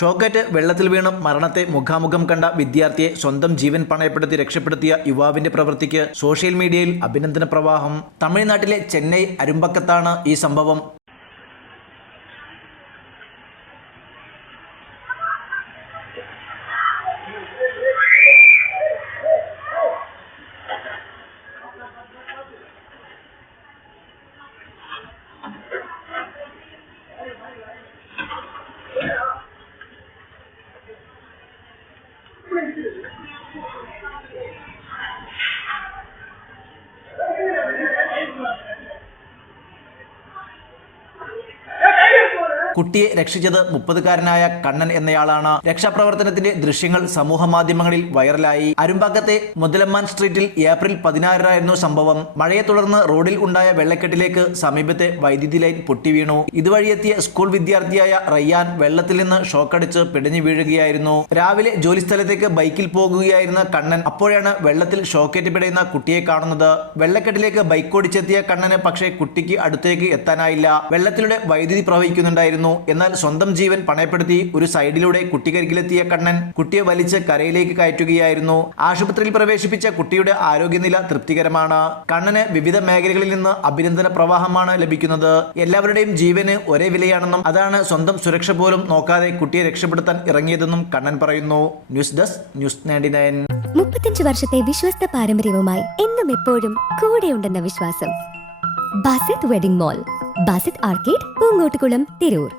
ഷോക്കേറ്റ് വെള്ളത്തിൽ വീണ് മരണത്തെ മുഖാമുഖം കണ്ട വിദ്യാർത്ഥിയെ സ്വന്തം ജീവൻ പണയപ്പെടുത്തി രക്ഷപ്പെടുത്തിയ യുവാവിന്റെ പ്രവൃത്തിക്ക് സോഷ്യൽ മീഡിയയിൽ അഭിനന്ദന പ്രവാഹം. തമിഴ്നാട്ടിലെ ചെന്നൈ അരുമ്പക്കത്താണ് ഈ സംഭവം. കുട്ടിയെ രക്ഷിച്ചത് 30-കാരനായ കണ്ണൻ എന്നയാളാണ്. രക്ഷാപ്രവർത്തനത്തിന്റെ ദൃശ്യങ്ങൾ സമൂഹ മാധ്യമങ്ങളിൽ വൈറലായി. അരുമ്പാക്കത്തെ മുതലമ്മാൻ സ്ട്രീറ്റിൽ ഏപ്രിൽ 16 സംഭവം. മഴയെ തുടർന്ന് റോഡിൽ ഉണ്ടായ വെള്ളക്കെട്ടിലേക്ക് സമീപത്തെ വൈദ്യുതി ലൈൻ പൊട്ടിവീണു. ഇതുവഴിയെത്തിയ സ്കൂൾ വിദ്യാർത്ഥിയായ റയ്യാൻ വെള്ളത്തിൽ നിന്ന് ഷോക്കടിച്ച് പിടഞ്ഞു വീഴുകയായിരുന്നു. രാവിലെ ജോലിസ്ഥലത്തേക്ക് ബൈക്കിൽ പോകുകയായിരുന്ന കണ്ണൻ അപ്പോഴാണ് വെള്ളത്തിൽ ഷോക്കേറ്റ് പിടയുന്ന കുട്ടിയെ കാണുന്നത്. വെള്ളക്കെട്ടിലേക്ക് ബൈക്ക് ഓടിച്ചെത്തിയ കണ്ണന് പക്ഷേ കുട്ടിക്ക് അടുത്തേക്ക് എത്താനായില്ല. വെള്ളത്തിലൂടെ വൈദ്യുതി പ്രവഹിക്കുന്നുണ്ടായിരുന്നു. എന്നാൽ സ്വന്തം ജീവൻ പണയപ്പെടുത്തി ഒരു സൈഡിലൂടെ കുട്ടിക്കരികിലെത്തിയ കണ്ണൻ കുട്ടിയെ വലിച്ച് കരയിലേക്ക് കയറ്റുകയായിരുന്നു. ആശുപത്രിയിൽ പ്രവേശിപ്പിച്ച കുട്ടിയുടെ ആരോഗ്യനില തൃപ്തികരമാണ്. കണ്ണന് വിവിധ മേഖലകളിൽ നിന്ന് അഭിനന്ദന പ്രവാഹമാണ് ലഭിക്കുന്നത്. എല്ലാവരുടെയും ജീവന് ഒരേ വിലയാണെന്നും അതാണ് സ്വന്തം സുരക്ഷ പോലും നോക്കാതെ കുട്ടിയെ രക്ഷപ്പെടുത്താൻ ഇറങ്ങിയതെന്നും കണ്ണൻ പറയുന്നു. News desk news 99. 35 വർഷത്തെ വിശ്വസ്ത പാരമ്പര്യവുമായി എന്നും എപ്പോഴും കൂടെയുണ്ടെന്ന വിശ്വാസം. Basith wedding mall, Basith arcade, Poongottukulam, Tirur.